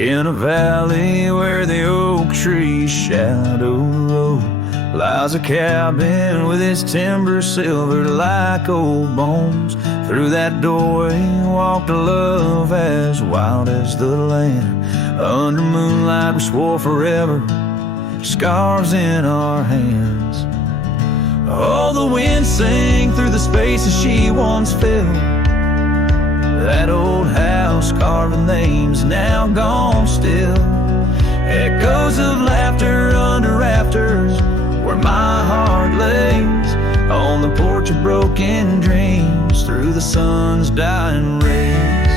In a valley where the oak trees shadow the road lies a cabin with its timber silvered like old bones. Through that doorway walked a love as wild as the land. Under moonlight we swore forever, scarves in our hands. Oh, the wind sang through the spaces she once filled. That old house carved with names now gone still. Echoes of laughter under rafters where my heart lays. On the porch of broken dreams through the sun's dying rays.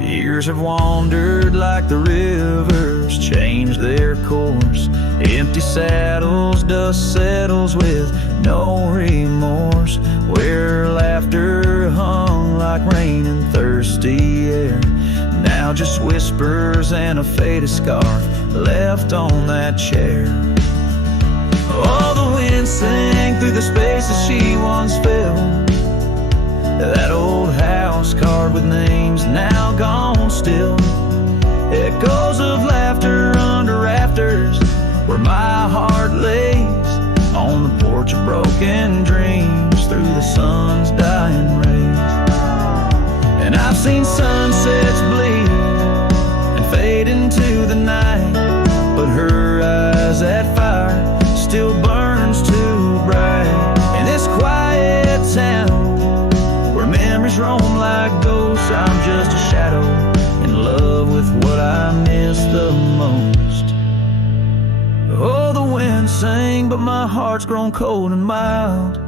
Years have wandered like the rivers, changed their course. Empty saddles, dust settles with no remorse. Where laughter hung like rain in thirsty air, now just whispers and a faded scarf left on that chair. Oh, the wind sang through the spaces she once filled. That old house carved with names now gone still. Echoes of laughter under rafters where my heart lays. On the porch of broken dreams through the sun's dying rays. And I've seen sunsets bleed and fade into the night, but her eyes, that fire still burns too bright. In this quiet town where memories roam like ghosts, I'm just a shadow in love with what I miss the most. Oh, the wind sang, but my heart's grown cold and mild.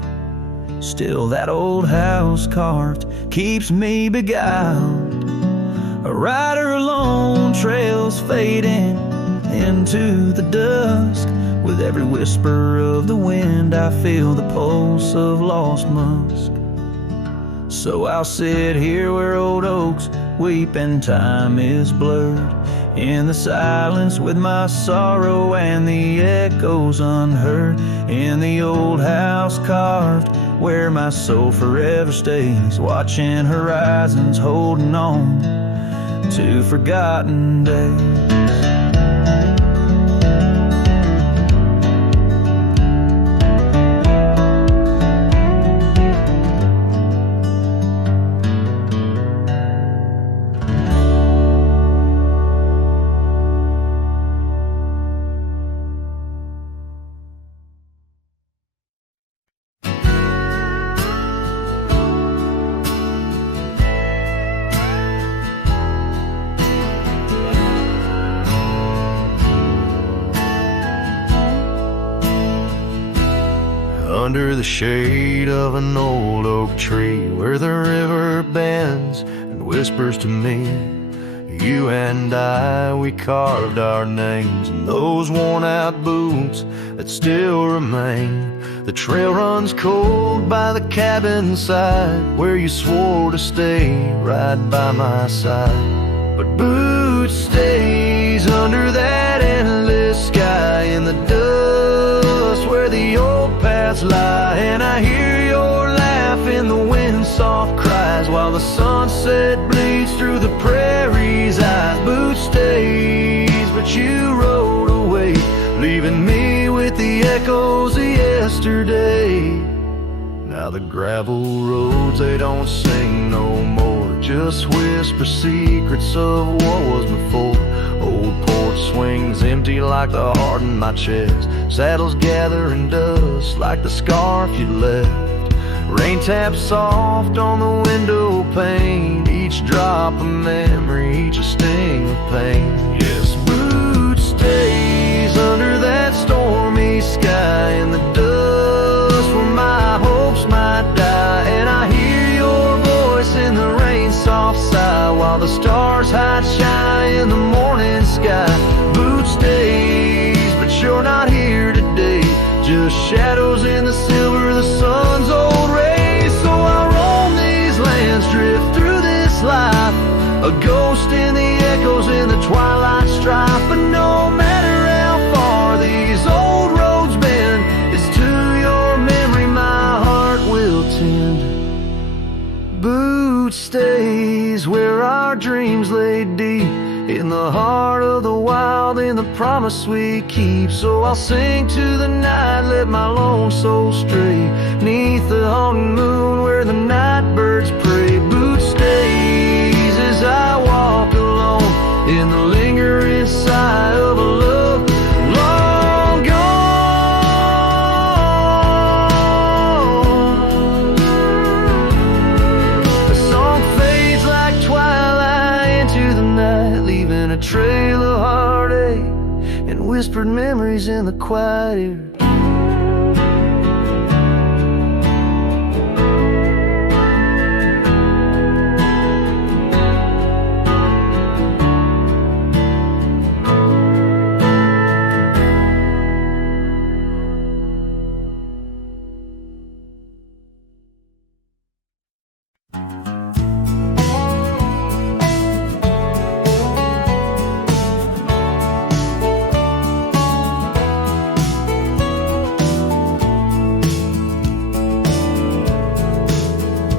Still that old house carved keeps me beguiled. A rider alone, trails fading into the dusk. With every whisper of the wind I feel the pulse of lost musk. So I'll sit here where old oaks weep and time is blurred, in the silence with my sorrow and the echoes unheard. In the old house carved where my soul forever stays, watching horizons, holding on to forgotten days. Under the shade of an old oak tree where the river bends and whispers to me, you and I, we carved our names in those worn out boots that still remain. The trail runs cold by the cabin side where you swore to stay right by my side. But Boots stays under that endless sky in the dust where the old paths lie. And I hear your laugh in the wind's soft cries while the sunset bleeds through the prairie's eyes. Boots stays, but you rode away, leaving me with the echoes of yesterday. Now the gravel roads, they don't sing no more, just whisper secrets of what was before. Old porch swings empty like the heart in my chest, saddles gathering dust like the scarf you left. Rain taps soft on the window pane, each drop a memory, each a sting of pain. Yes, Boots stays under that stormy sky in the dust where my hopes might die. And I hear your voice in the rain soft sigh while the stars hide shy in the morning sky. Boots stays, but you're not here today, just shadows in the silver of the sun's old rays. So I roam these lands, drift through this life, a ghost in the echoes in the twilight strife. But no matter how far these old roads bend, it's to your memory my stays where our dreams lay deep, in the heart of the wild, in the promise we keep. So I'll sing to the night, let my lone soul stray, neath the haunting moon where the night birds pray. Boot stays as I walk alone, in the lingering sigh of a love long gone. The song fades like twilight into the night, leaving a trail of heartache and whispered memories in the quiet air.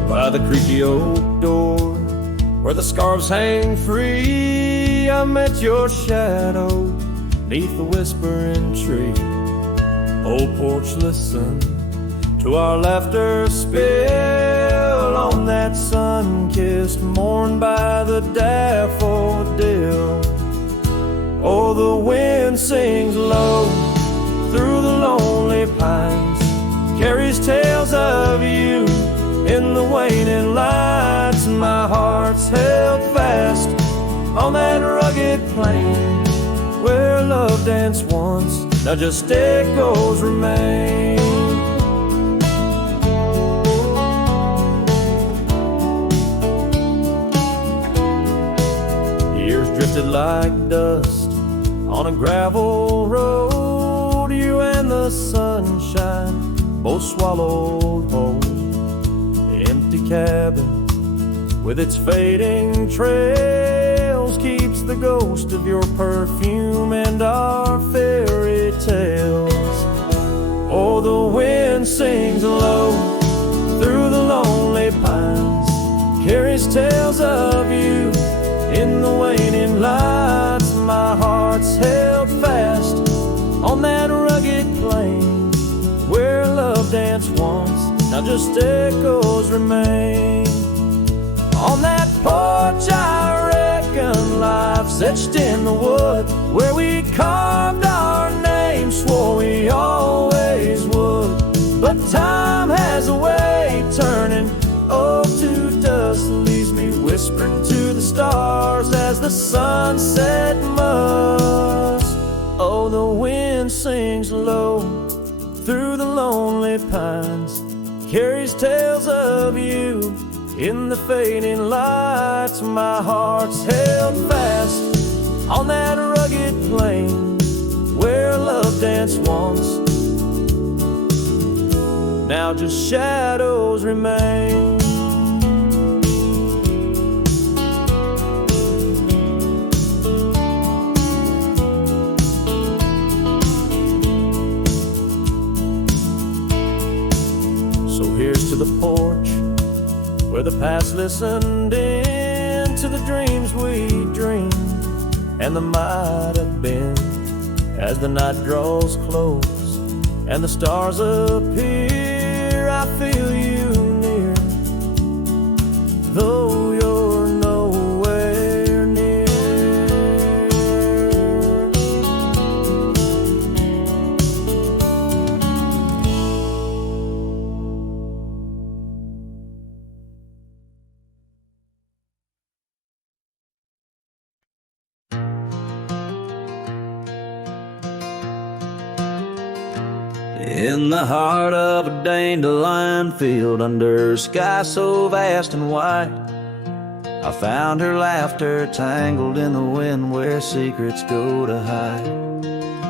By the creaky oak door, where the scarves hang free, I met your shadow neath the whispering tree. Old porch, listen to our laughter spill on that sun-kissed morn by the daffodil. Oh, the wind sings low through the lonely pines, carries tales of you in the waning lights. My heart's held fast on that rugged plain where love danced once, now just echoes remain. Years drifted like dust on a gravel road, you and the sunshine both swallowed whole. Empty cabin with its fading trails keeps the ghost of your perfume and our fairy tales. Oh, the wind sings low through the lonely pines, carries tales of you in the waning lights. My heart's held fast on that rugged plain where love danced once, now just echoes remain. On that porch I reckon life's etched in the wood, where we carved our names, swore we always would. But time has a way turning oh to dust, leaves me whispering to the stars as the sunset must. Oh, the wind sings low through the lonely pines, carries tales of you in the fading lights. My heart's held fast on that rugged plain where love danced once, now just shadows remain. So here's to the porch where the past listened in to the dreams we dreamed and the might have been. As the night draws close and the stars appear, I feel you near, though you're nowhere near. In the heart of a dandelion field, under a sky so vast and white, I found her laughter tangled in the wind where secrets go to hide.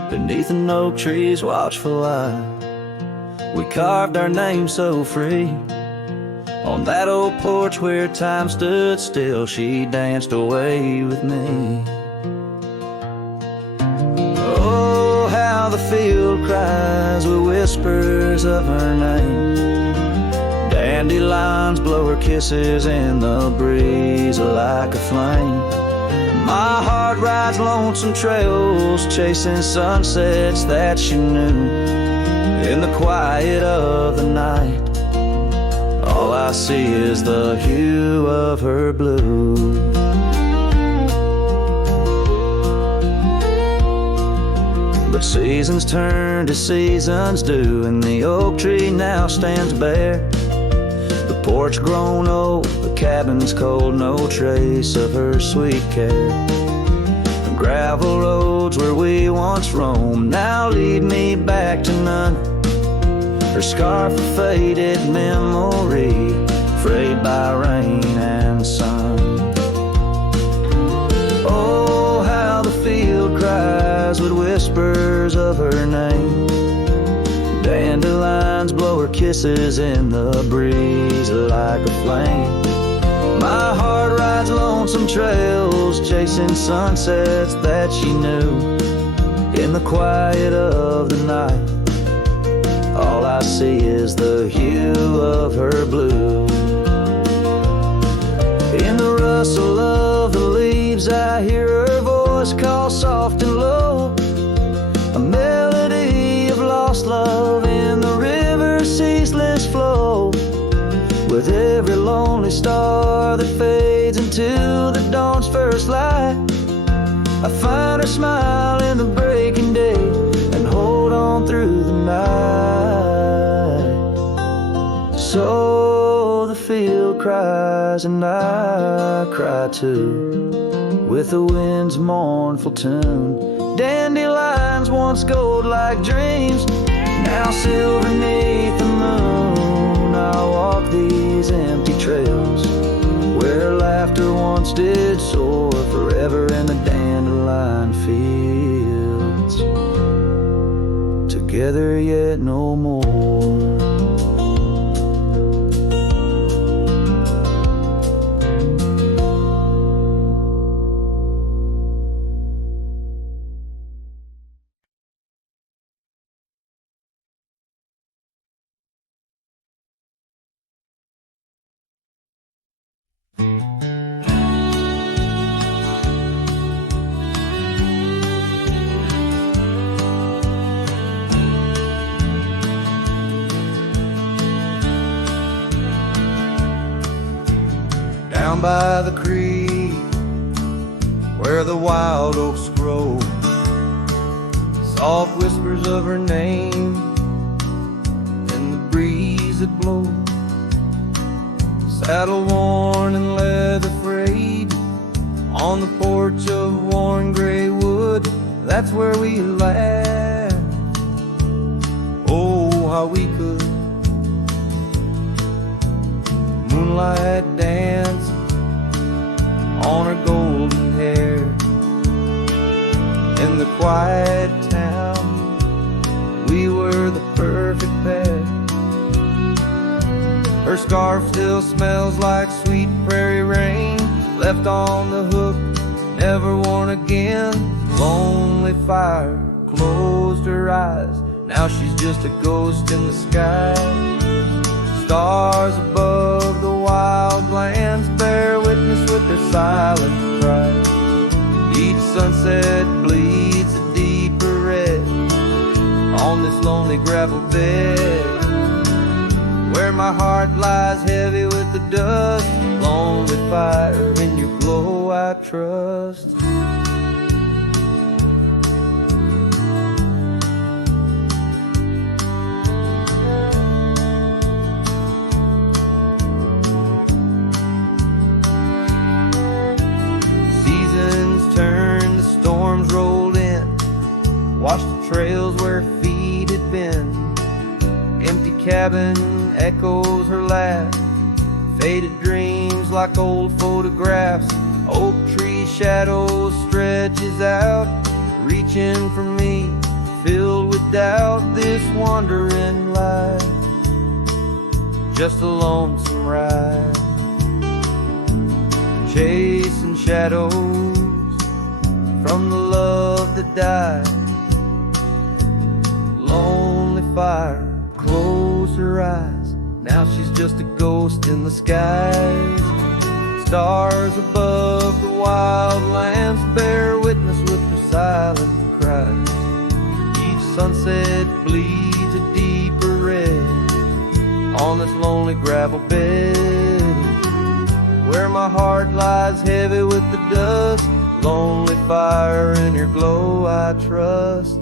Beneath an oak tree's watchful eye, we carved our names so free. On that old porch where time stood still, she danced away with me. The field cries with whispers of her name. Dandelions blow her kisses in the breeze like a flame. My heart rides lonesome trails, chasing sunsets that she knew. In the quiet of the night, all I see is the hue of her blue. But seasons turn to seasons do, and the oak tree now stands bare. The porch grown old, the cabin's cold, no trace of her sweet care. The gravel roads where we once roamed now lead me back to none. Her scarf a faded memory, frayed by rain and sun. Oh, how the field cries with whispers of her name. Dandelions blow her kisses in the breeze like a flame. My heart rides lonesome trails, chasing sunsets that she knew. In the quiet of the night, all I see is the hue of her blue. In the rustle of the leaves, I hear her voice call soft and low. A melody of lost love in the river's ceaseless flow. With every lonely star that fades into the dawn's first light, I find her smile in the breaking day and hold on through the night. So the field cries and I cry too, with the wind's mournful tune. Dandelions once gold like dreams, now silver neath the moon. I'll walk these empty trails where laughter once did soar, forever in the dandelion fields, together yet no more. Down by the creek where the wild oaks grow, soft whispers of her name in the breeze that blows. Saddle worn and leather frayed on the porch of worn gray wood, that's where we laughed. Oh, how we could moonlight dance on her golden hair. In the quiet town, we were the perfect pair. Her scarf still smells like sweet prairie rain, left on the hook, never worn again. Lonely fire closed her eyes, now she's just a ghost in the sky. Stars above the wild lands bear witness with their silent cry. Each sunset bleeds a deeper red on this lonely gravel bed, where my heart lies heavy with the dust. Lonely fire, in your glow I trust. Turn, the storms rolled in, washed the trails where feet had been. Empty cabin echoes her laugh, faded dreams like old photographs. Oak tree shadows stretches out, reaching for me, filled with doubt. This wandering life, just a lonesome ride, chasing shadows from the love that died. Lonely fire, close her eyes, Now she's just a ghost in the skies. Stars above the wild lands bear witness with their silent cries. Each sunset bleeds a deeper red on this lonely gravel bed, where my heart lies heavy with the dust. Lonely fire in your glow I trust.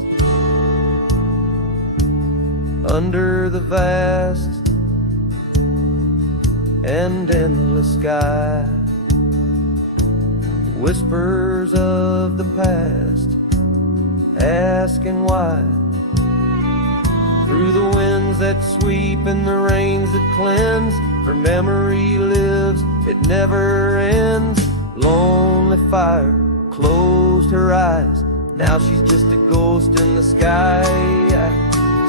Under the vast and endless sky, whispers of the past, asking why. Through the winds that sweep and the rains that cleanse, her memory lives, it never ends. Lonely fire closed her eyes, now she's just a ghost in the sky.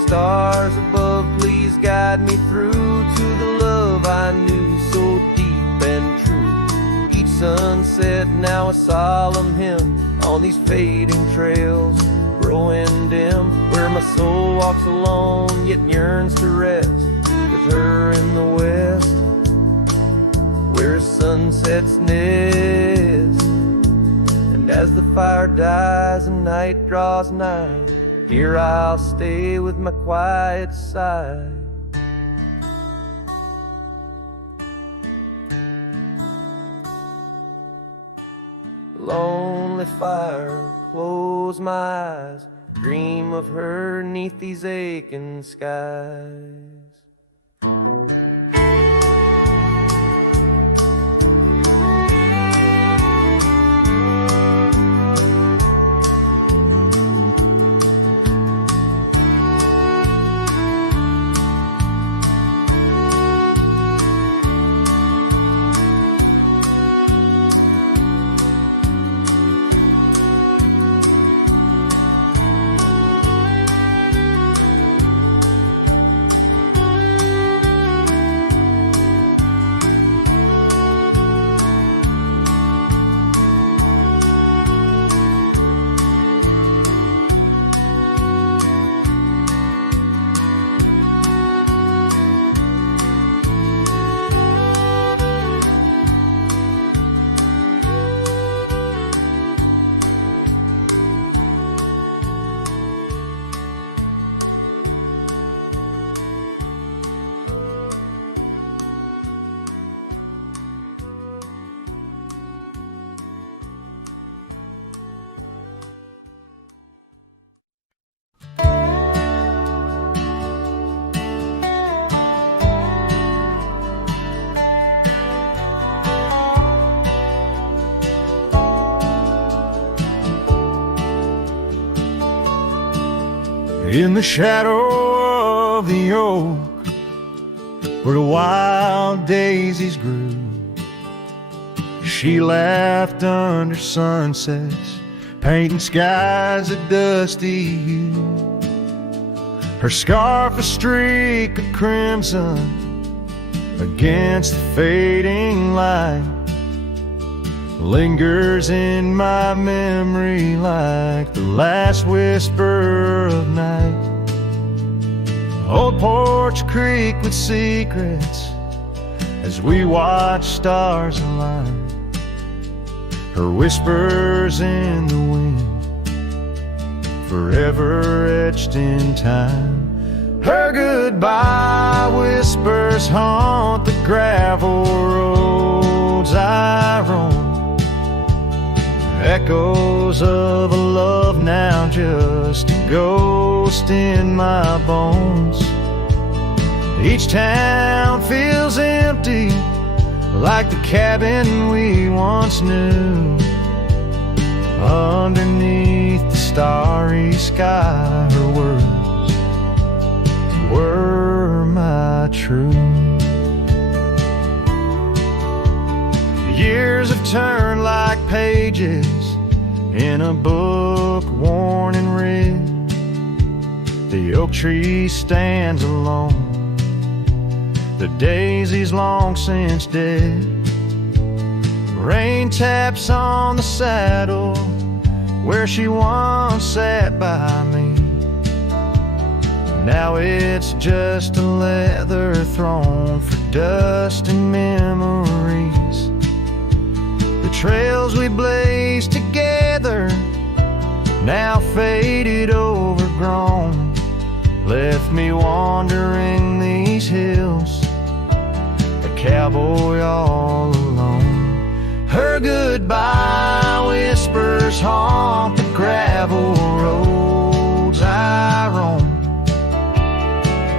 Stars above, please guide me through to the love I knew so deep and true. Each sunset now a solemn hymn on these fading trails growing dim, where my soul walks alone yet yearns to rest with her in the west, where sunsets nest. And as the fire dies and night draws nigh, here I'll stay with my quiet sigh. Lonely fire, close my eyes, dream of her 'neath these aching skies. In the shadow of the oak, where the wild daisies grew, she laughed under sunsets, painting skies a dusty hue. Her scarf a streak of crimson against the fading light, lingers in my memory like the last whisper of night. Old Porch Creek with secrets as we watch stars align, her whispers in the wind forever etched in time. Her goodbye whispers haunt the gravel roads I roam, echoes of a love now just a ghost in my bones. Each town feels empty, like the cabin we once knew. Underneath the starry sky, her words were my truth. Years have turned like pages in a book worn and read. The oak tree stands alone, the daisy's long since dead. Rain taps on the saddle where she once sat by me. Now it's just a leather throne for dust and memories. The trails we blazed together, now faded, overgrown, left me wandering these hills, a cowboy all alone. Her goodbye whispers haunt the gravel roads I roam,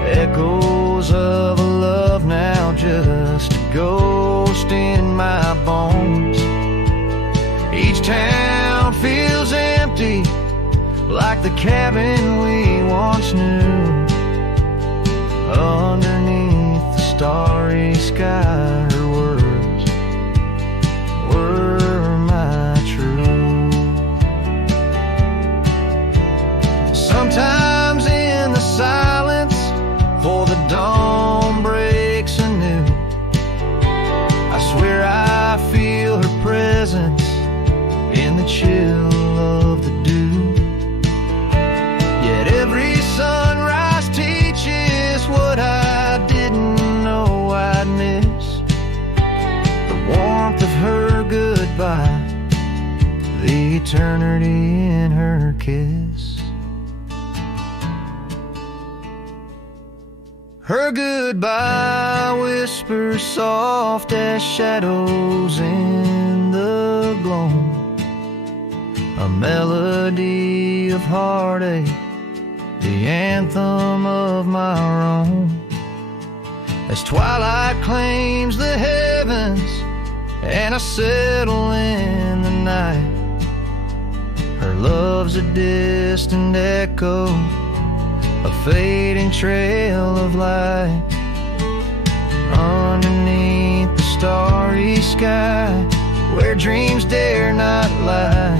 echoes of a love now just a ghost in my bones. Each town feels empty, like the cabin we once knew. Underneath the starry sky, her words were my truth. Sometimes in the silence, before the dawn breaks anew, I swear I feel her presence in the chill of the dew. Yet every sunrise teaches what I didn't know I'd miss. The warmth of her goodbye, the eternity in her kiss. Her goodbye whispers soft as shadows in the gloam, a melody of heartache, the anthem of my own. As twilight claims the heavens and I settle in the night, her love's a distant echo, a fading trail of light. Underneath the starry sky, where dreams dare not lie,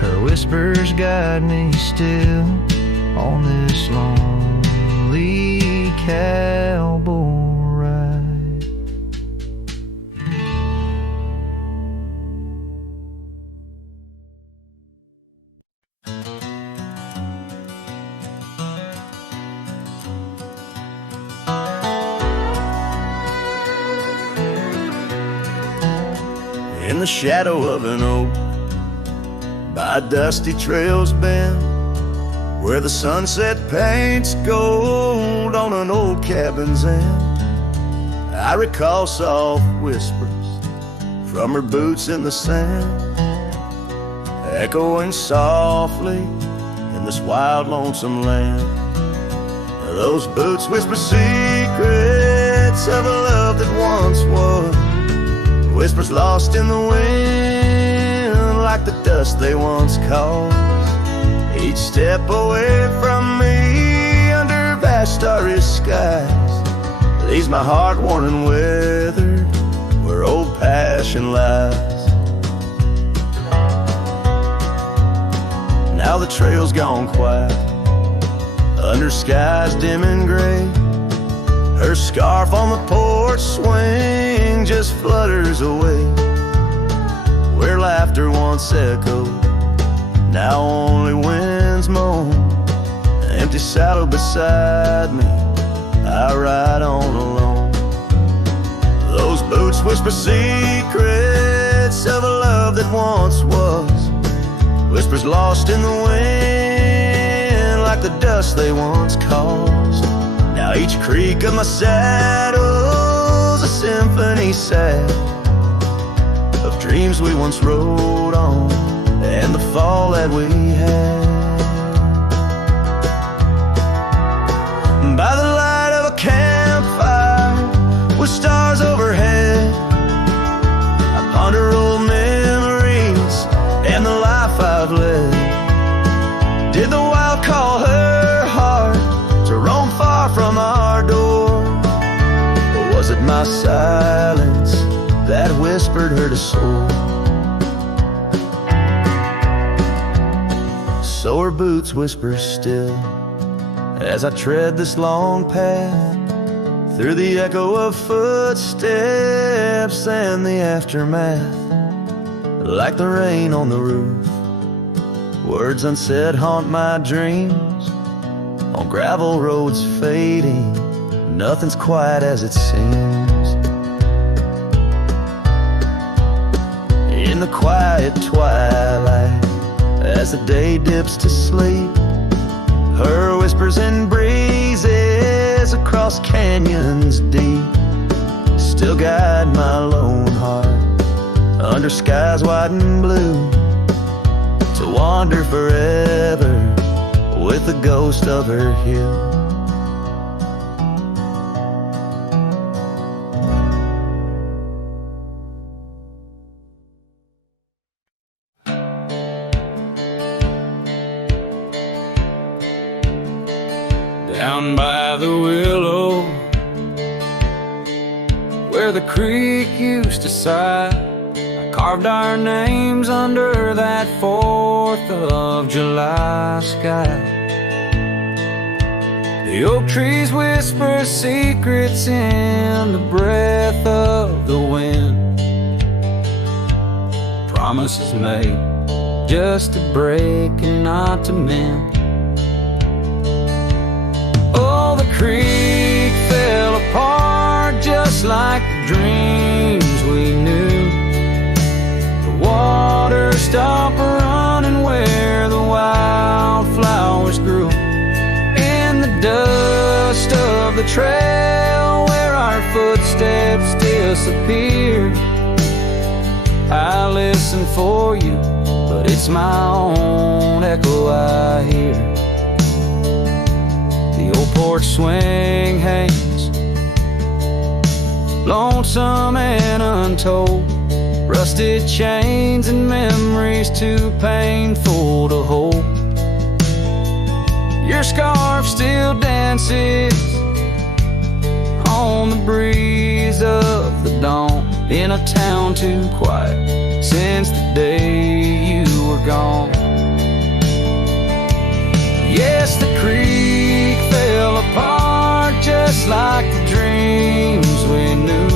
her whispers guide me still on this lonely cowboy ride. In the shadow of an oak, by dusty trails bend, where the sunset paints gold on an old cabin's end, I recall soft whispers from her boots in the sand, echoing softly in this wild, lonesome land. Those boots whisper secrets of a love that once was, whispers lost in the wind, like the dust they once caused. Each step away from me, under vast starry skies, leaves my heart worn and weathered, where old passion lies. Now the trail's gone quiet, under skies dim and gray. Her scarf on the porch swing just flutters away. Where laughter once echoed, now only winds moan. An empty saddle beside me, I ride on alone. Those boots whisper secrets of a love that once was, whispers lost in the wind, like the dust they once caused. Now each creak of my saddle's a symphony sad of dreams we once rode on, and the fall that we had. By the light of a campfire with stars overhead, I ponder old memories and the life I've led. Did the wild call her heart to roam far from our door, or was it my silence that whispered her to soar? So her boots whisper still as I tread this long path, through the echo of footsteps and the aftermath. Like the rain on the roof, words unsaid haunt my dreams, on gravel roads fading. Nothing's quite as it seems. In the quiet twilight, as the day dips to sleep, her whispers and breezes across canyons deep still guide my lone heart under skies white and blue, to wander forever with the ghost of her hill. Down by the willow, where the creek used to sigh, I carved our names under that 4th of July sky. The oak trees whisper secrets in the breath of the wind, promises made just to break and not to mend. The creek fell apart just like the dreams we knew. The water stopped running where the wildflowers grew. In the dust of the trail where our footsteps disappeared, I listen for you, but it's my own echo I hear. The old porch swing hangs, lonesome and untold, rusted chains and memories too painful to hold. Your scarf still dances on the breeze of the dawn, in a town too quiet since the day you were gone. Yes, the creek fell apart just like the dreams we knew.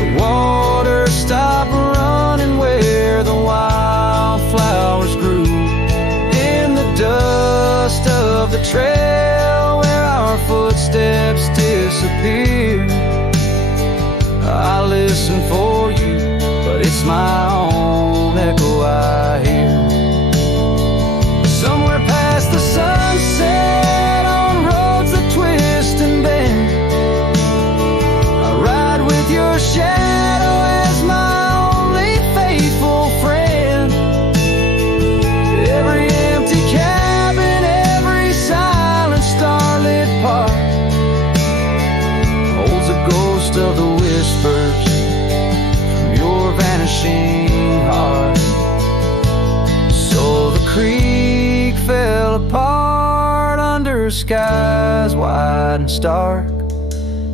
The water stopped running where the wildflowers grew. In the dust of the trail where our footsteps disappeared, I listen for you, but it's my own echo I hear. Somewhere past the sunset, on roads that twist and bend, I ride with your shadow as my only faithful friend. Every empty cabin, every silent starlit park holds a ghost of the whispers from your vanishing heart. So the creek fell apart under skies wide and stark,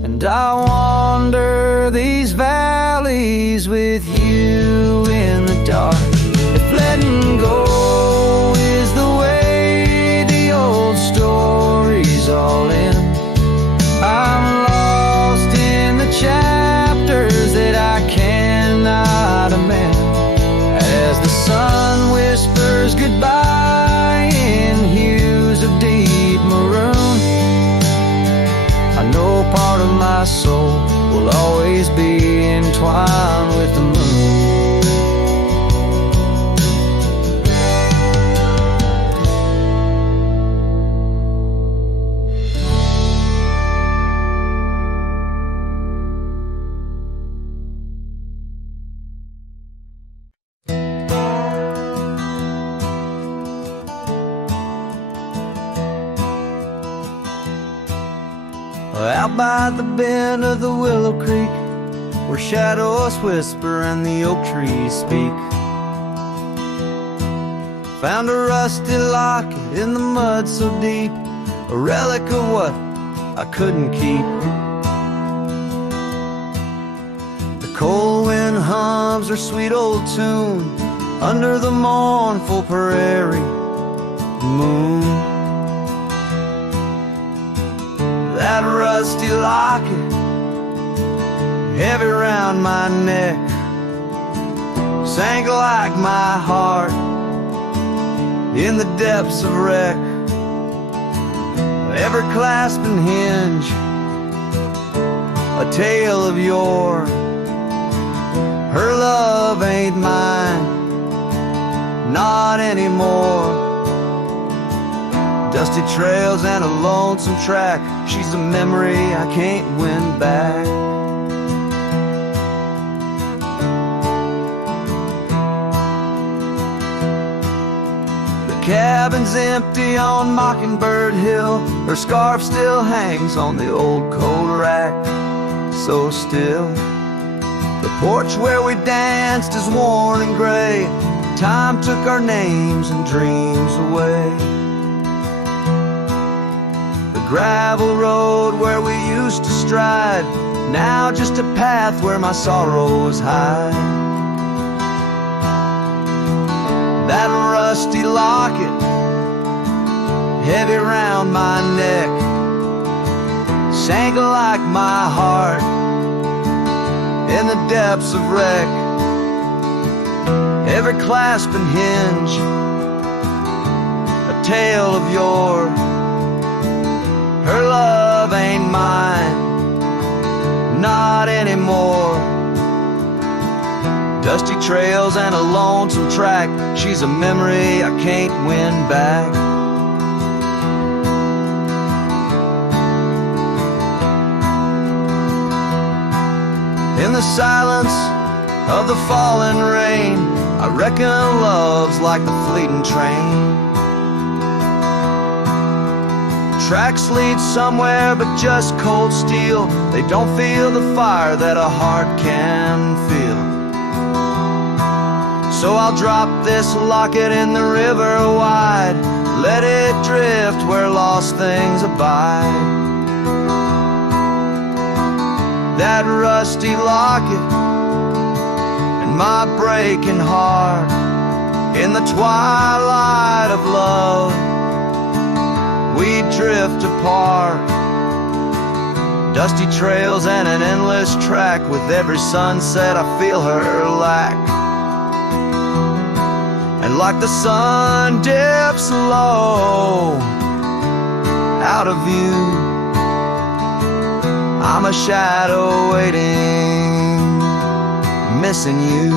and I wander these valleys with you in the dark. If letting go is the way the old stories all end, I'm lost in the chapters that I cannot amend. As the sun whispers goodbye in hues of deep maroon, I know part of my soul will always be entwined with the moon. Out by the bend of the Willow Creek, where shadows whisper and the oak trees speak, found a rusty locket in the mud so deep, a relic of what I couldn't keep. The cold wind hums her sweet old tune under the mournful prairie moon. That rusty locket, heavy round my neck, sank like my heart in the depths of wreck. ever clasping hinge, a tale of yore. Her love ain't mine, not anymore. Dusty trails and a lonesome track, she's a memory I can't win back. The cabin's empty on Mockingbird Hill, her scarf still hangs on the old coat rack, so still. The porch where we danced is worn and gray, time took our names and dreams away. The gravel road where we used to stride, now just a path where my sorrows hide. That rusty locket, heavy round my neck, sank like my heart in the depths of wreck. Every clasp and hinge, a tale of yore. Her love ain't mine, not anymore. Dusty trails and a lonesome track, she's a memory I can't win back. In the silence of the falling rain, I reckon love's like the fleeting train. Tracks lead somewhere but just cold steel, they don't feel the fire that a heart can feel. So I'll drop this locket in the river wide, let it drift where lost things abide. That rusty locket and my breaking heart, in the twilight of love we drift apart. Dusty trails and an endless track, with every sunset I feel her lack. And like the sun dips low out of view, I'm a shadow waiting, missing you.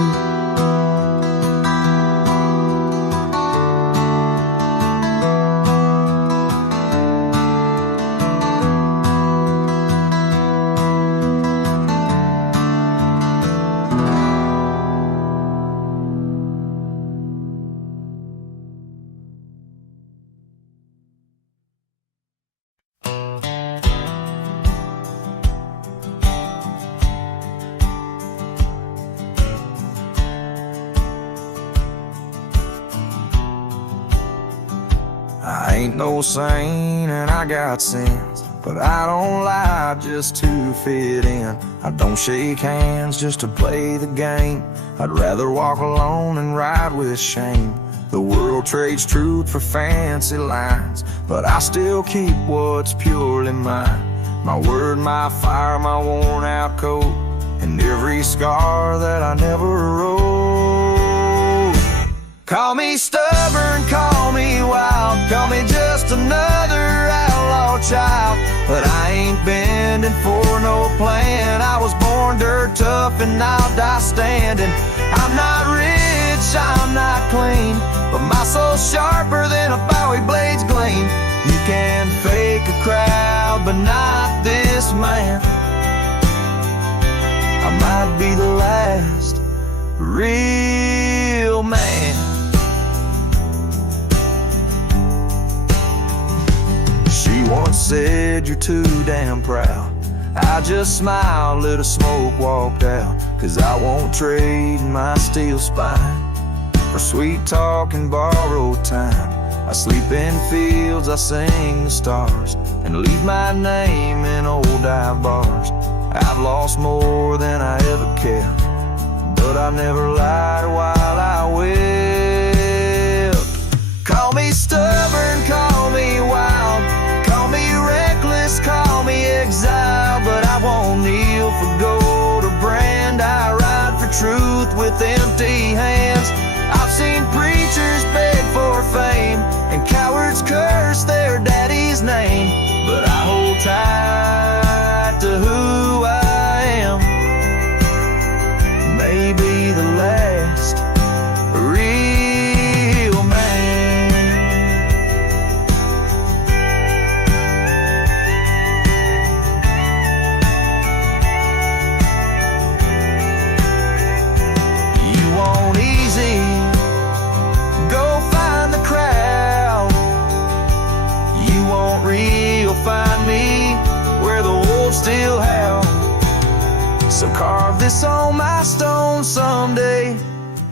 I ain't no saint and I got sins, but I don't lie just to fit in. I don't shake hands just to play the game. I'd rather walk alone and ride with shame. The world trades truth for fancy lines, but I still keep what's purely mine. My word, my fire, my worn out coat, and every scar that I never wrote. Call me stubborn, call me wild, call me just another outlaw child, but I ain't bending for no plan. I was born dirt tough and I'll die standing. I'm not rich, I'm not clean, but my soul's sharper than a Bowie blade's gleam. You can fake a crowd, but not this man. I might be the last real man. She once said, you're too damn proud. I just smiled, lit a smoke, walked out, 'cause I won't trade my steel spine for sweet talk and borrowed time. I sleep in fields, I sing the stars, and leave my name in old dive bars. I've lost more than I ever kept, but I never lied while I wept. Call me stubborn, call me wild, call me reckless, call me exile, but I won't kneel for gold or brand. I ride for truth with empty hands. I've seen preachers beg for fame and cowards curse their daddy's name,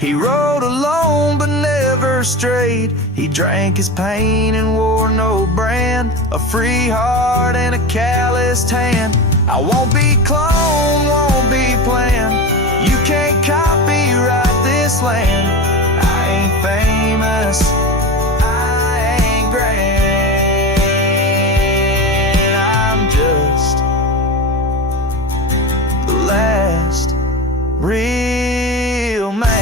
He rode alone but never strayed. He drank his pain and wore no brand, a free heart and a calloused hand. I won't be cloned, won't be planned. You can't copyright this land. I ain't famous, I ain't grand. I'm just the last real man.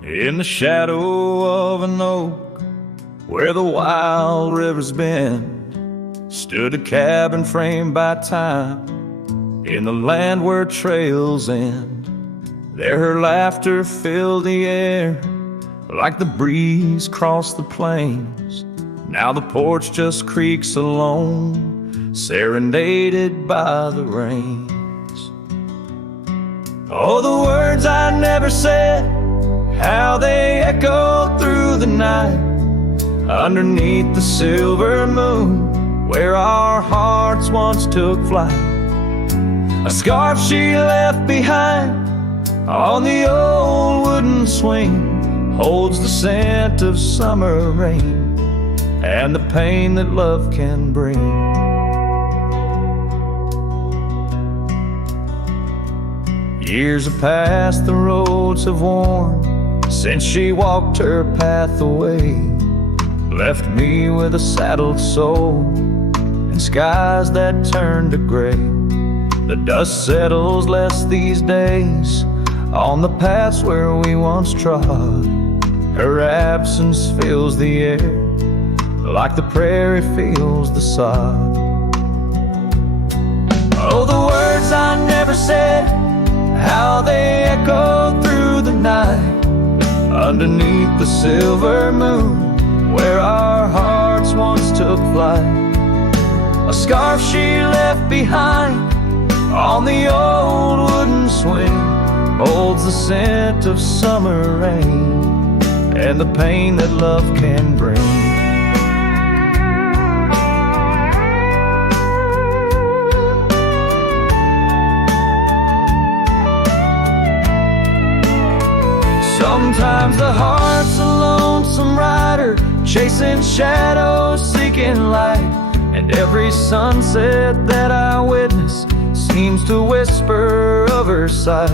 In the shadow of an oak, where the wild rivers bend, stood a cabin framed by time, in the land where trails end. There her laughter filled the air, like the breeze crossed the plains. Now the porch just creaks alone, serenaded by the rains. Oh, the words I never said, how they echoed through the night, underneath the silver moon, where our hearts once took flight. A scarf she left behind on the old wooden swing holds the scent of summer rain and the pain that love can bring. Years have passed, the roads have worn since she walked her path away, left me with a saddled soul and skies that turn to gray. The dust settles less these days on the paths where we once trod. Her absence fills the air like the prairie feels the sod. Oh, the words I never said, how they echoed through the night, underneath the silver moon, where our hearts once took flight. A scarf she left behind on the old wooden swing holds the scent of summer rain and the pain that love can bring. Sometimes the heart's a lonesome rider, chasing shadows, seeking light, and every sunset that I witness seems to whisper of her sight.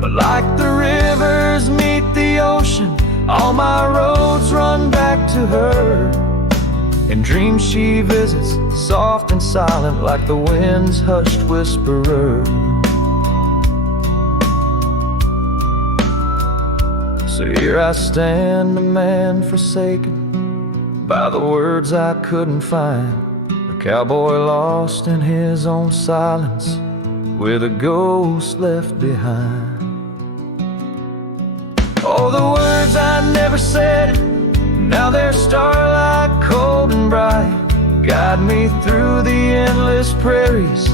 But like the rivers meet the ocean, all my roads run back to her. In dreams she visits, soft and silent, like the wind's hushed whisperer. So here I stand, a man forsaken by the words I couldn't find, a cowboy lost in his own silence, with a ghost left behind. Oh, the words I never said, now they're starlight, cold and bright, guide me through the endless prairies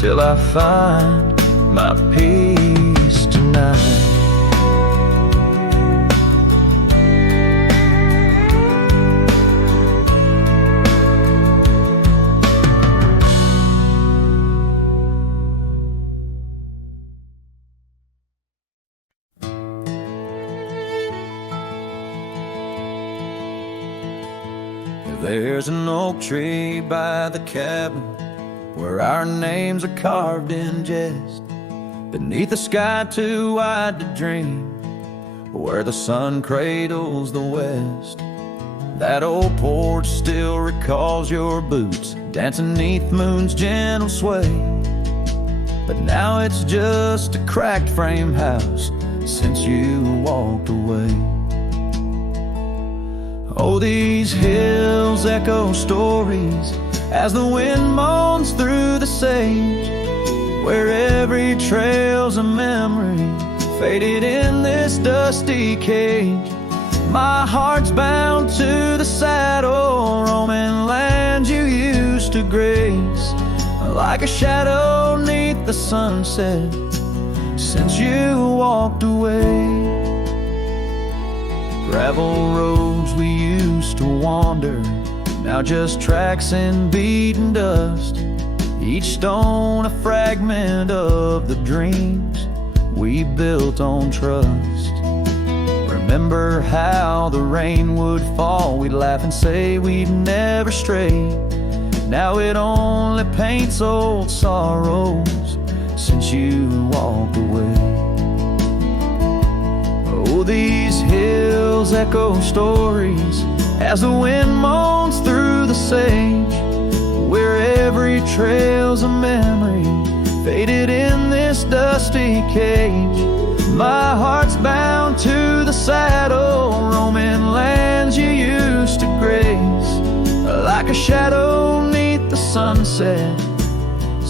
till I find my peace tonight. There's an oak tree by the cabin where our names are carved in jest, beneath a sky too wide to dream, where the sun cradles the west. That old porch still recalls your boots dancing neath moon's gentle sway, but now it's just a cracked frame house since you walked away. Oh, these hills echo stories as the wind moans through the sage, where every trail's a memory faded in this dusty cage. My heart's bound to the saddle like a shadow 'neath the sunset since you walked away. Gravel roads we used to wander, now just tracks and beaten dust. Each stone a fragment of the dreams we built on trust. Remember how the rain would fall, we'd laugh and say we'd never stray. Now it only paints old sorrows since you walked away. Oh, these hills echo stories as the wind moans through the sage, where every trail's a memory faded in this dusty cage. My heart's bound to the saddle, roaming lands you used to graze, like a shadow 'neath the sunset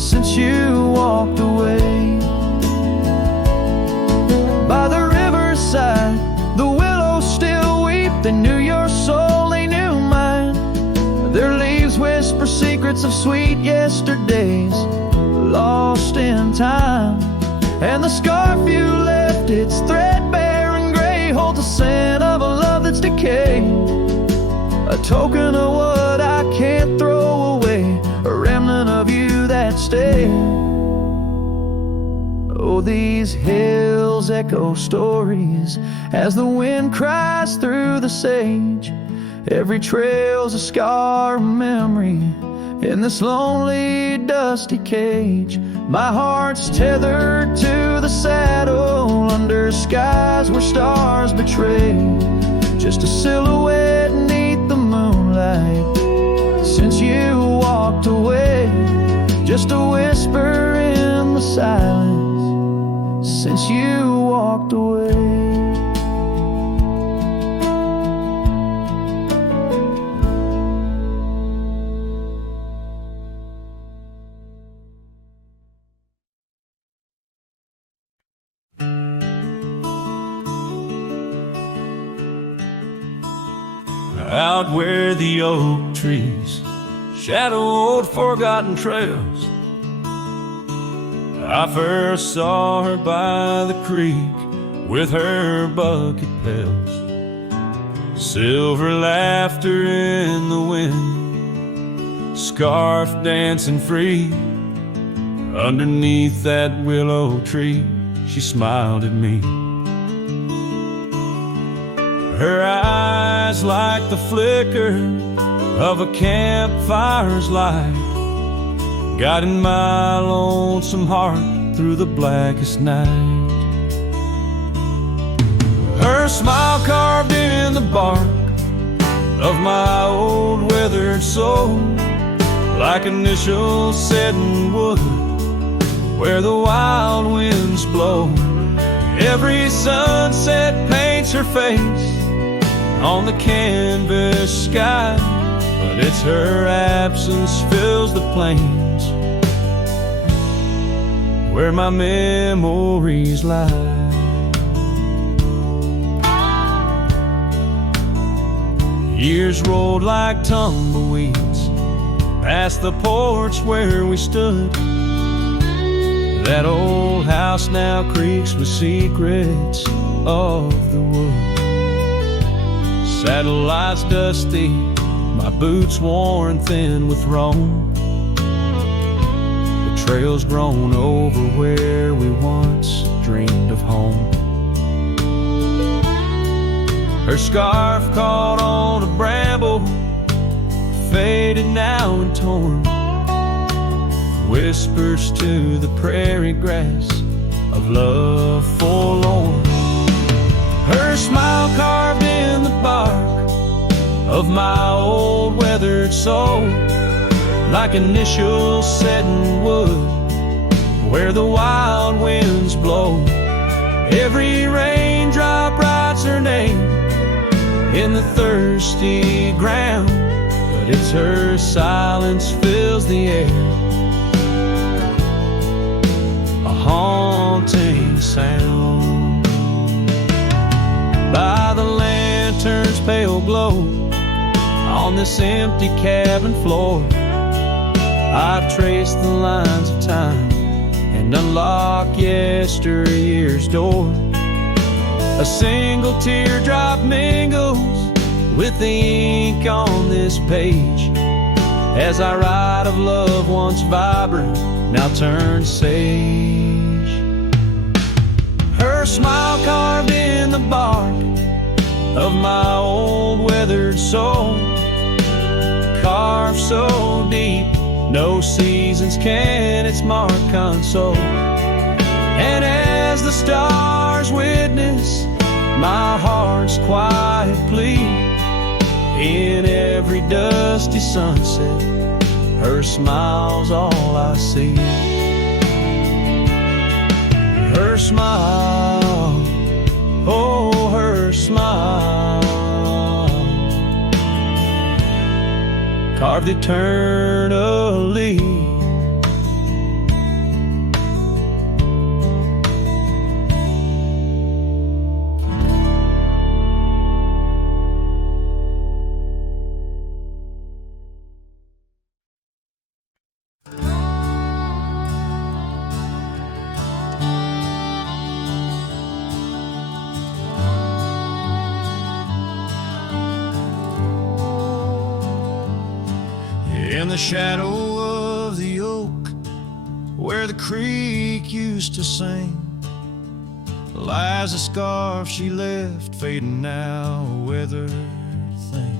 since you walked away. By the riverside, the willows still weep. They knew your soul, they knew mine. Their leaves whisper secrets of sweet yesterdays lost in time. And the scarf you left, it's threadbare and gray, holds a scent of a love that's decayed, a token of what I can't throw away, a remnant of you that stayed. Oh, these hills echo stories as the wind cries through the sage. Every trail's a scar, a memory in this lonely, dusty cage. My heart's tethered to the saddle under skies where stars betray, just a silhouette 'neath the moonlight since you walked away, just a whisper in the silence since you walked away. Out where the oak trees shadow old forgotten trails, I first saw her by the creek with her bucket pails. Silver laughter in the wind, scarf dancing free. Underneath that willow tree, she smiled at me. Her eyes like the flicker of a campfire's light, guiding my lonesome heart through the blackest night. Her smile carved in the bark of my old weathered soul, like initials set in wood where the wild winds blow. Every sunset paints her face on the canvas sky, but it's her absence fills the plains where my memories lie. Years rolled like tumbleweeds past the porch where we stood. That old house now creaks with secrets of the wood. Satellites dusty, my boots worn thin with Rome. The trail's grown over where we once dreamed of home. Her scarf caught on a bramble, faded now and torn, whispers to the prairie grass of love forlorn. Her smile carved in the bark of my old weathered soul, like initials set in wood where the wild winds blow. Every raindrop writes her name in the thirsty ground, but it's her silence fills the air, a haunting sound. By the lantern's pale glow on this empty cabin floor, I trace the lines of time and unlock yesteryear's door. A single teardrop mingles with the ink on this page as I write of love once vibrant, now turned sage. Her smile carved in the bark of my old weathered soul, carved so deep no seasons can its mark console. And as the stars witness my heart's quiet plea, in every dusty sunset her smile's all I see. Her smile, oh her smile, carved eternally. In the shadow of the oak, where the creek used to sing, lies a scarf she left, fading now, a weathered thing.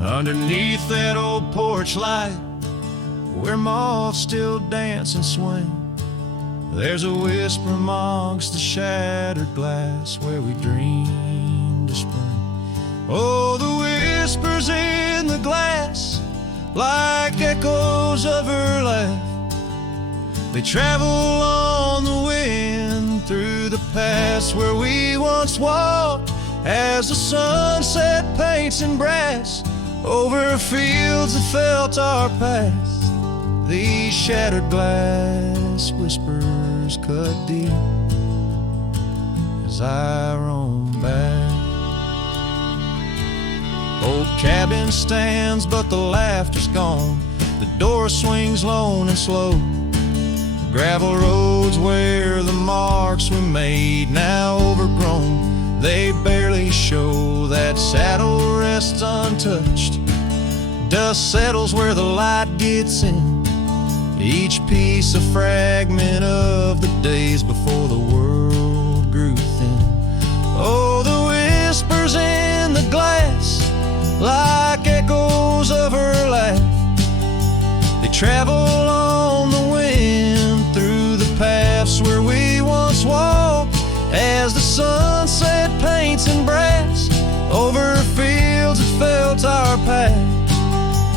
Underneath that old porch light, where moths still dance and swing, there's a whisper amongst the shattered glass where we dreamed of spring. Oh, the whispers in the glass, like echoes of her laugh, they travel on the wind through the past where we once walked, as the sunset paints in brass over fields that felt our past. These shattered glass whispers cut deep as I roam back. Old cabin stands, but the laughter's gone. The door swings lone and slow. The gravel roads where the marks we made, now overgrown, they barely show. That saddle rests untouched. Dust settles where the light gets in. Each piece a fragment of the days before the world grew thin. Oh, the whispers in the glass, like echoes of her laugh, they travel on the wind through the paths where we once walked, as the sunset paints in brass over fields that felt our path.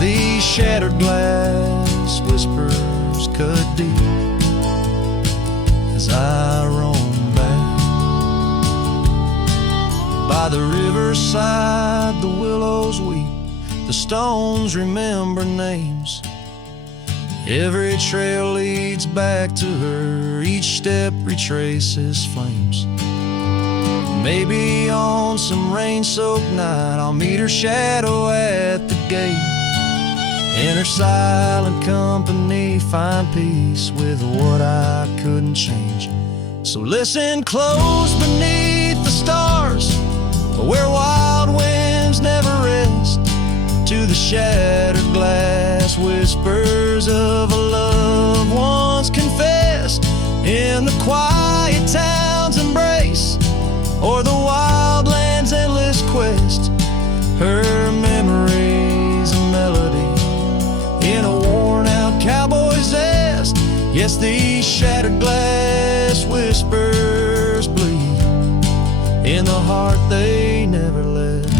These shattered glass whispers cut deep as I roam back. By the riverside the willows weep, the stones remember names. Every trail leads back to her, each step retraces flames. Maybe on some rain-soaked night I'll meet her shadow at the gate. In her silent company find peace with what I couldn't change. So listen close beneath the stars, where wild winds never rest, to the shattered glass whispers of a love once confessed. In the quiet town's embrace, or the wild land's endless quest, her memory's a melody in a worn-out cowboy's zest. Yes, these shattered glass whispers bleed in the heart they never left.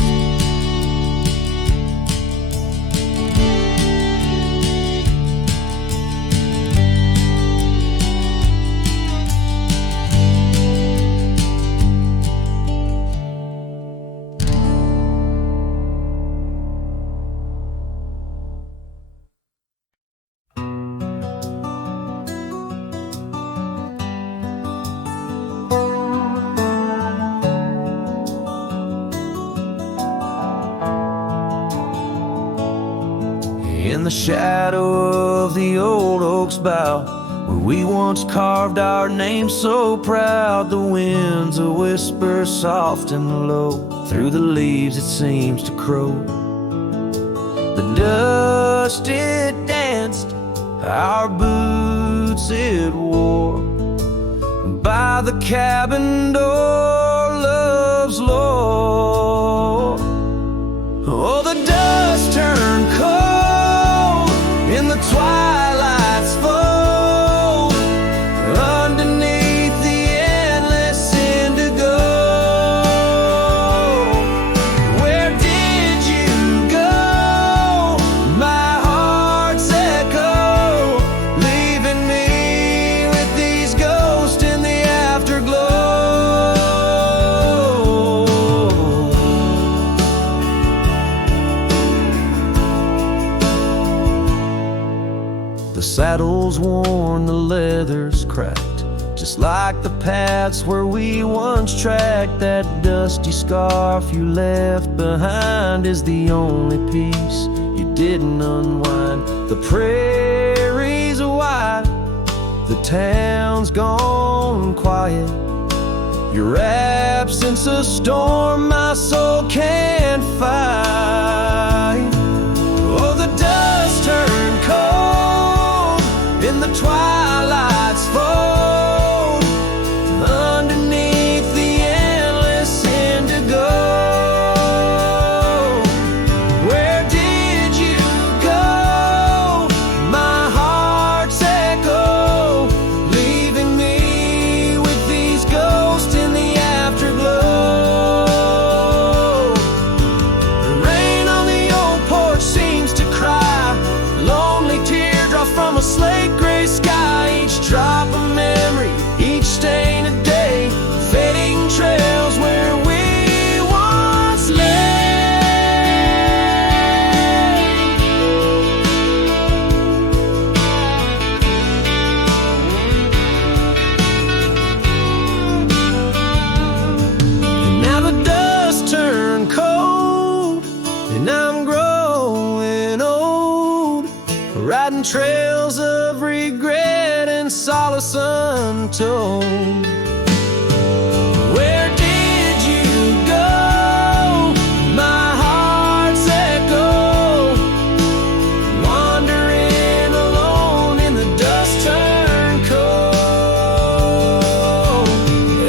in the shadow of the old oak's bough, where we once carved our name so proud. The wind's a whisper soft and low, through the leaves it seems to crow. The dust it danced, our boots it wore, by the cabin door, love's lore. Oh, the dust turned cold in the twilight's fold, underneath the endless indigo. Where did you go? My heart's echo, leaving me with these ghosts in the afterglow. The saddle's worn, the leather's cracked, just like the paths where we once tracked. That dusty scarf you left behind is the only piece you didn't unwind. The prairie's wide, the town's gone quiet, your absence a storm my soul can't fight. Oh, the dust turned cold in the twilight's fold, underneath the endless indigo. Where did you go? My heart's echo, leaving me with these ghosts in the afterglow. The rain on the old porch seems to cry, lonely teardrop from a slate gray sky. Each drop a memory, each stain a day, fading trails where we once lay. And now the dust turned cold, and I'm growing old, riding trails of regret and solace untold. Where did you go? My heart's echo, wandering alone in the dust turned cold.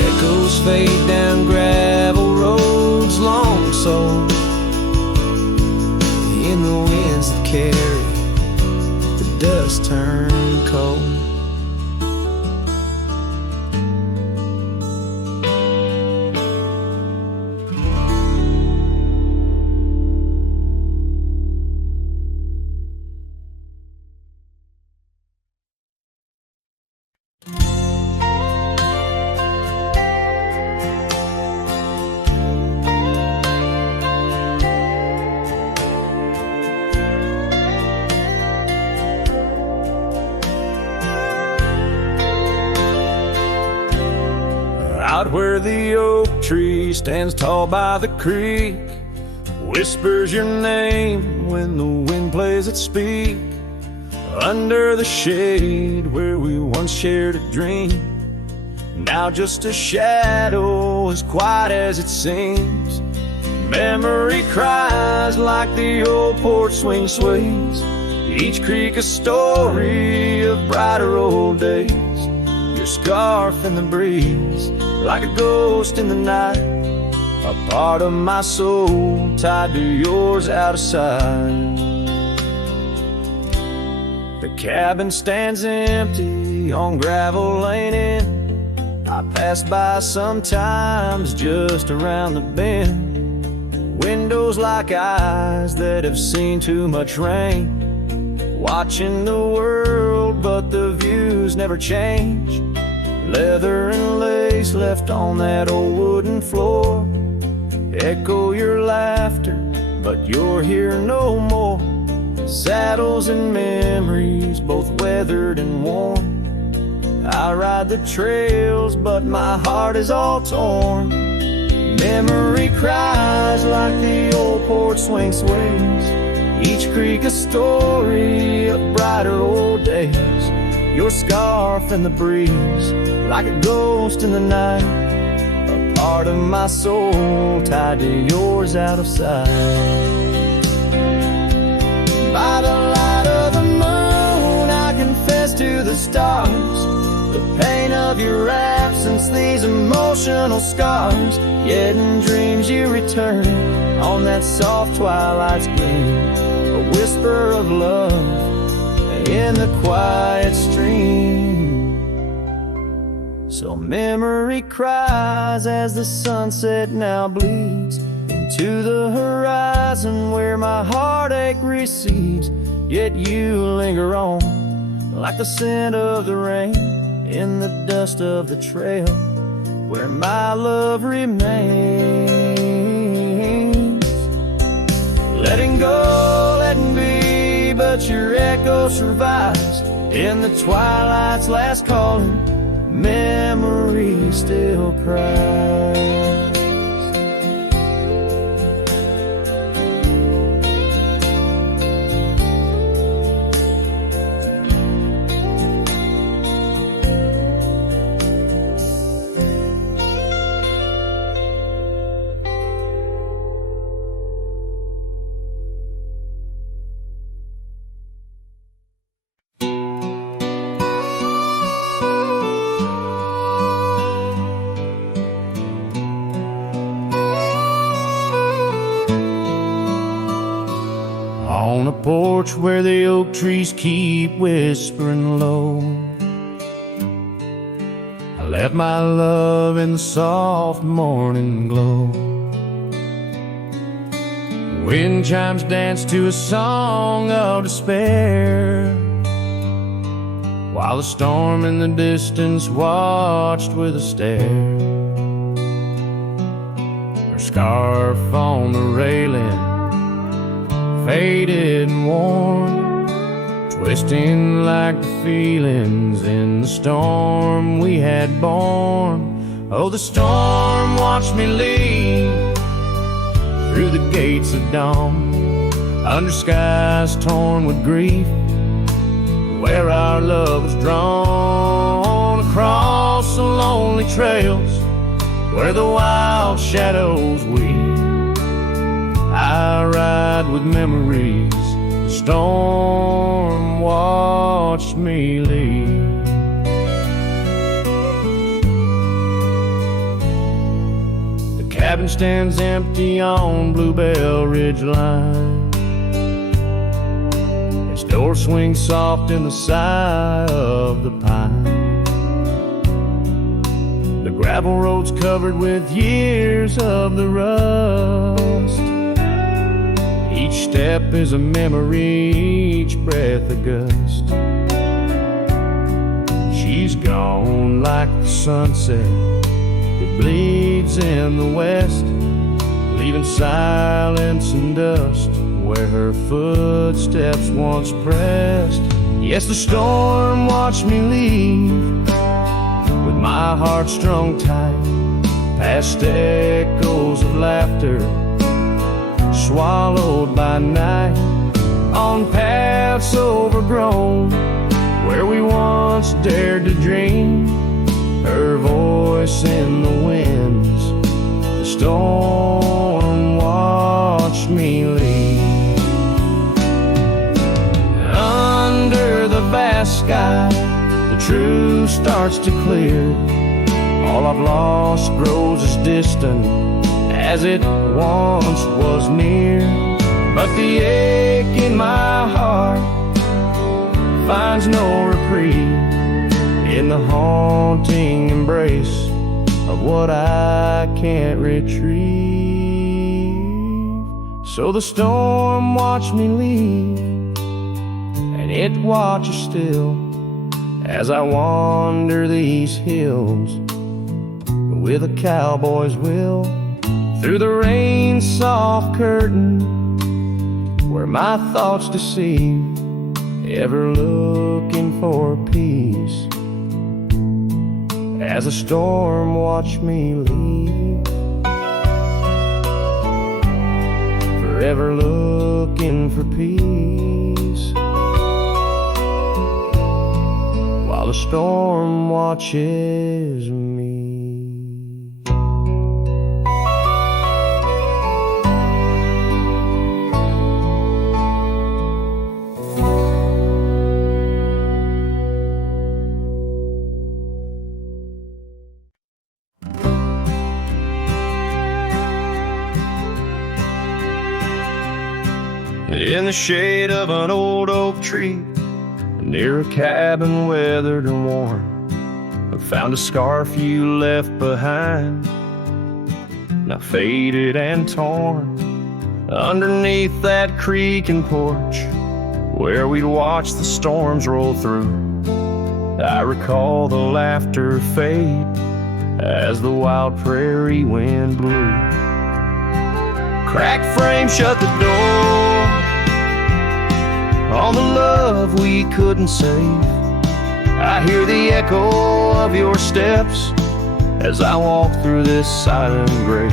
Echoes fade down gravel roads long sold, in the winds that carry the dust turned cold. Out where the oak tree stands tall by the creek, whispers your name when the wind plays its speak. Under the shade where we once shared a dream, now just a shadow as quiet as it seems. Memory cries like the old porch swing sways, each creak a story of brighter old days. Your scarf in the breeze, like a ghost in the night, a part of my soul tied to yours out of sight. The cabin stands empty on gravel lane in. I pass by sometimes just around the bend. Windows like eyes that have seen too much rain, watching the world but the views never change. Leather and lace left on that old wooden floor echo your laughter, but you're here no more. Saddles and memories, both weathered and worn. I ride the trails, but my heart is all torn. Memory cries like the old porch swing sways, each creek, a story of brighter old days. Your scarf in the breeze, like a ghost in the night. A part of my soul tied to yours out of sight. By the light of the moon, I confess to the stars the pain of your absence, these emotional scars. Yet in dreams you return on that soft twilight's gleam, a whisper of love in the quiet stream. So memory cries as the sunset now bleeds into the horizon where my heartache recedes. Yet you linger on like the scent of the rain in the dust of the trail where my love remains. Letting go, letting be, but your echo survives in the twilight's last calling. Memory still cries. On a porch where the oak trees keep whispering low, I left my love in the soft morning glow. Wind chimes dance to a song of despair, while the storm in the distance watched with a stare. Her scarf on the railing, faded and worn, twisting like the feelings in the storm we had borne. Oh, the storm watched me leave through the gates of dawn, under skies torn with grief, where our love was drawn, across the lonely trails where the wild shadows weep. I ride with memories, the storm watched me leave. The cabin stands empty on Bluebell Ridge line, its door swings soft in the sigh of the pine. The gravel road's covered with years of the rust, each step is a memory, each breath a gust. She's gone like the sunset that bleeds in the west, leaving silence and dust where her footsteps once pressed. Yes, the storm watched me leave with my heart strung tight, past echoes of laughter swallowed by night, on paths overgrown where we once dared to dream. Her voice in the winds, the storm watched me leave. Under the vast sky, the truth starts to clear. All I've lost grows as distant as it once was near, but the ache in my heart finds no reprieve in the haunting embrace of what I can't retrieve. So the storm watched me leave, and it watches still as I wander these hills with a cowboy's will, through the rain's soft curtain where my thoughts deceive, ever looking for peace as a storm watched me leave, forever looking looking for peace, while the storm watches me. In the shade of an old oak tree, near a cabin weathered and worn, I found a scarf you left behind, now faded and torn. Underneath that creaking porch, where we'd watch the storms roll through, I recall the laughter fade as the wild prairie wind blew. Cracked frame shut the door on the love we couldn't save. I hear the echo of your steps as I walk through this silent grave.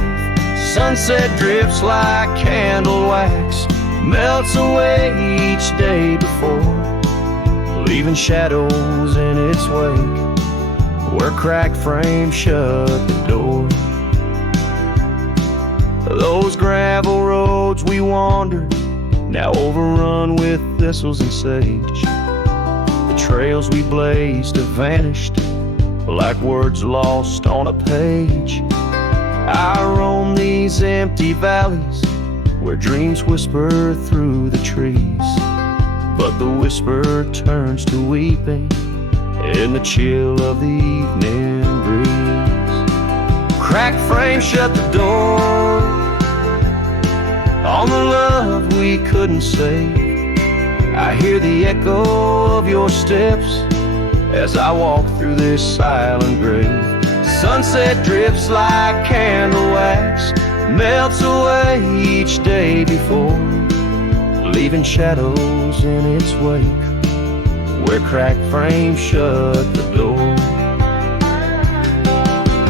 Sunset drifts like candle wax, melts away each day before, leaving shadows in its wake where cracked frames shut the door. Those gravel roads we wandered, now overrun with thistles and sage. The trails we blazed have vanished like words lost on a page. I roam these empty valleys where dreams whisper through the trees, but the whisper turns to weeping in the chill of the evening breeze. Cracked frame shut the door on the love we couldn't save. I hear the echo of your steps as I walk through this silent grave. Sunset drifts like candle wax, melts away each day before, leaving shadows in its wake where cracked frames shut the door.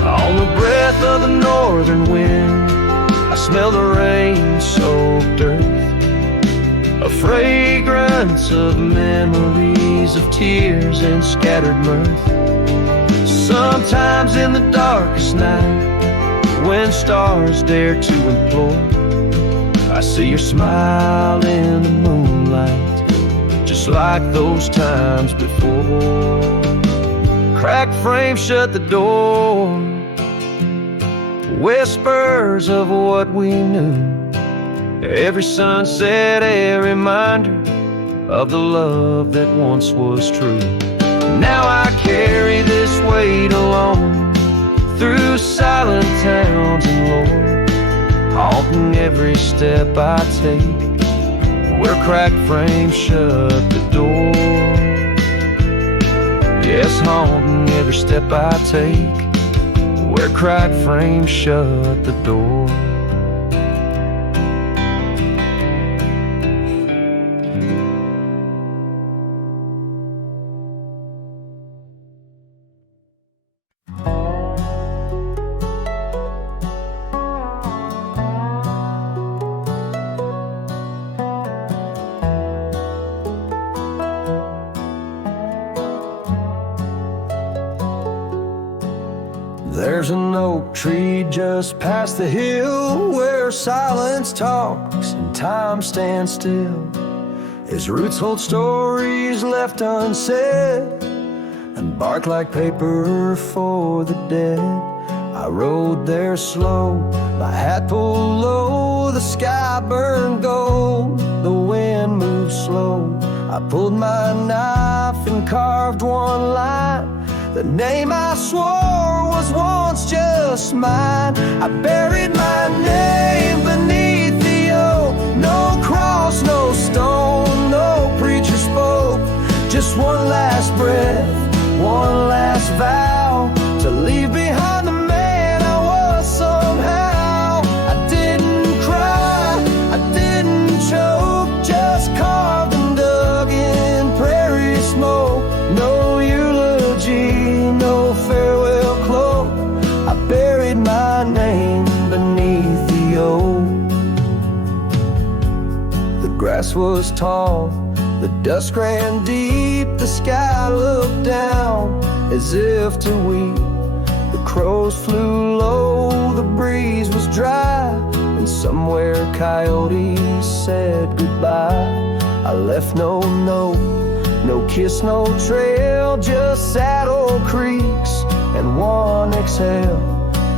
On the breath of the northern wind, I smell the rain-soaked earth, a fragrance of memories of tears and scattered mirth. Sometimes in the darkest night, when stars dare to implore, I see your smile in the moonlight, just like those times before. Cracked frame shut the door, whispers of what we knew. Every sunset a reminder of the love that once was true. Now I carry this weight alone through silent towns and lore, haunting every step I take where cracked frames shut the door. Yes, haunting every step I take where cracked frames shut the door. There's an oak tree just past the hill where silence talks and time stands still. His roots hold stories left unsaid and bark like paper for the dead. I rode there slow, my hat pulled low, the sky burned gold, the wind moved slow. I pulled my knife and carved one line, the name I swore was once just mine. I buried my name beneath the oak, no cross, no stone, no preacher spoke. Just one last breath, one last vow, to leave behind the man I was somehow. I didn't cry, I didn't choke, just carved and dug in prairie smoke. No eulogy, no farewell cloak, I buried my name beneath the oak. The grass was tall, the dusk ran deep, the sky looked down as if to weep. The crows flew low, the breeze was dry, and somewhere coyotes said goodbye. I left no note, no kiss, no trail, just saddle creaks and one exhale.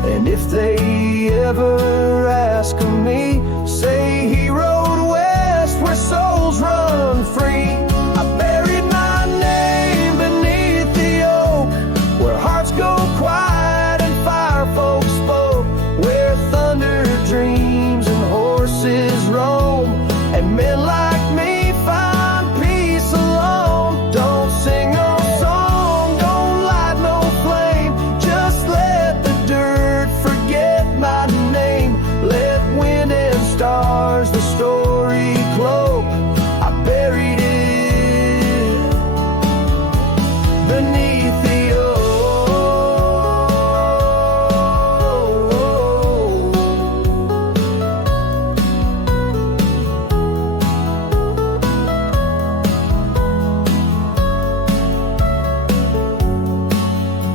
And if they ever ask of me, say he rode west where souls run free. I buried my name beneath the oak, where hearts go quiet and fire folks spoke, where thunder dreams and horses roam, and men like me find peace alone. Don't sing no song, don't light no flame, just let the dirt forget my name. Let wind and stars the story cloak. I buried it beneath the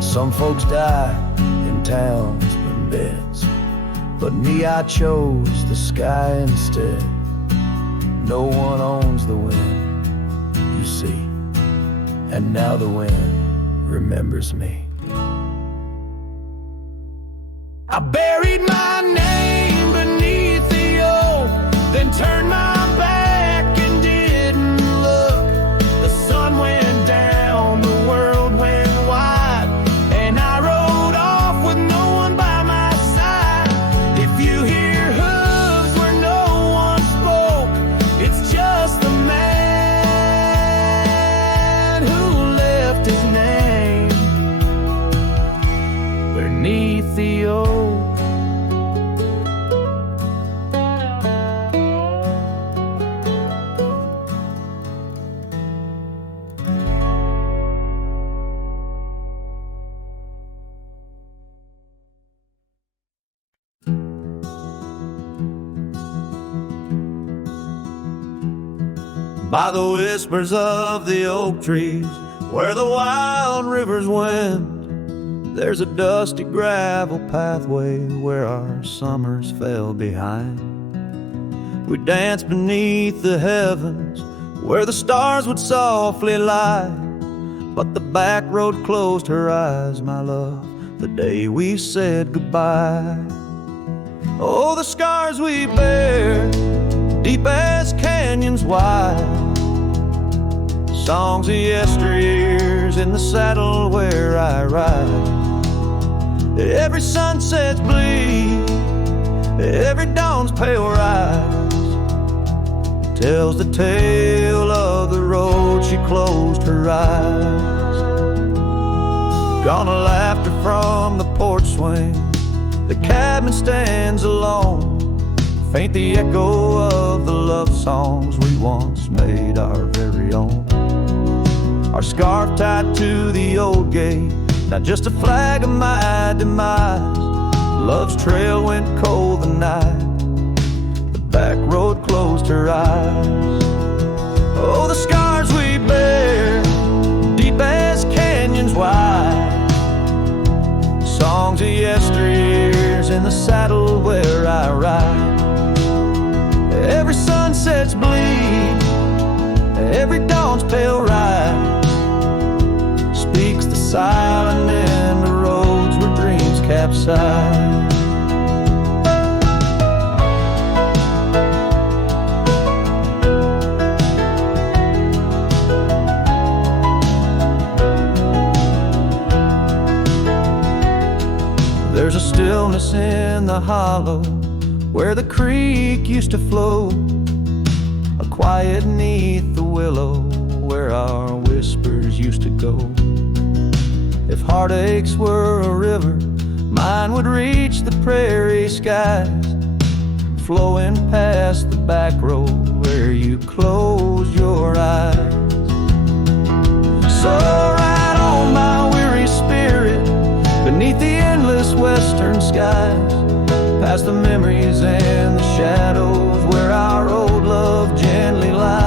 Some folks die in towns and beds, but me, I chose the sky instead. No one owns the wind, you see, and now the wind remembers me. I buried my name beneath the oak, then turned my back and didn't look. The sun went down, the world went wide, and I rode off with no one by my side. If you hear hooves where no one spoke, it's just the man who left his name beneath the oak. By the whispers of the oak trees, where the wild rivers wend, there's a dusty gravel pathway where our summers fell behind. We danced beneath the heavens where the stars would softly lie, but the back road closed her eyes, my love, the day we said goodbye. Oh, the scars we bear, deep as canyons wide, songs of yesteryears in the saddle where I ride. Every sunset's bleed, every dawn's pale rise, tells the tale of the road she closed her eyes. Gone a laughter from the porch swing, the cabin stands alone, faint the echo of the love songs we once made our very own. Our scarf tied to the old gate, not just a flag of my demise. Love's trail went cold the night, the back road closed her eyes. Oh, the scars we bear, deep as canyons wide, songs of yesteryears in the saddle where I ride. Every sunset's bleed, every dawn's pale rise, speaks the silent in the roads where dreams capsize. There's a stillness in the hollow where the creek used to flow, a quiet neath the willow where our whispers used to go. If heartaches were a river, mine would reach the prairie skies, flowing past the back road where you close your eyes. So ride on my weary spirit beneath the endless western skies, past the memories and the shadows where our old love gently lies.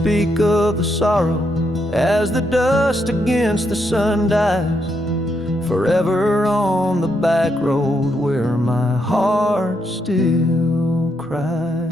speak of the sorrow as the dust against the sun dies, forever on the back road where my heart still cries.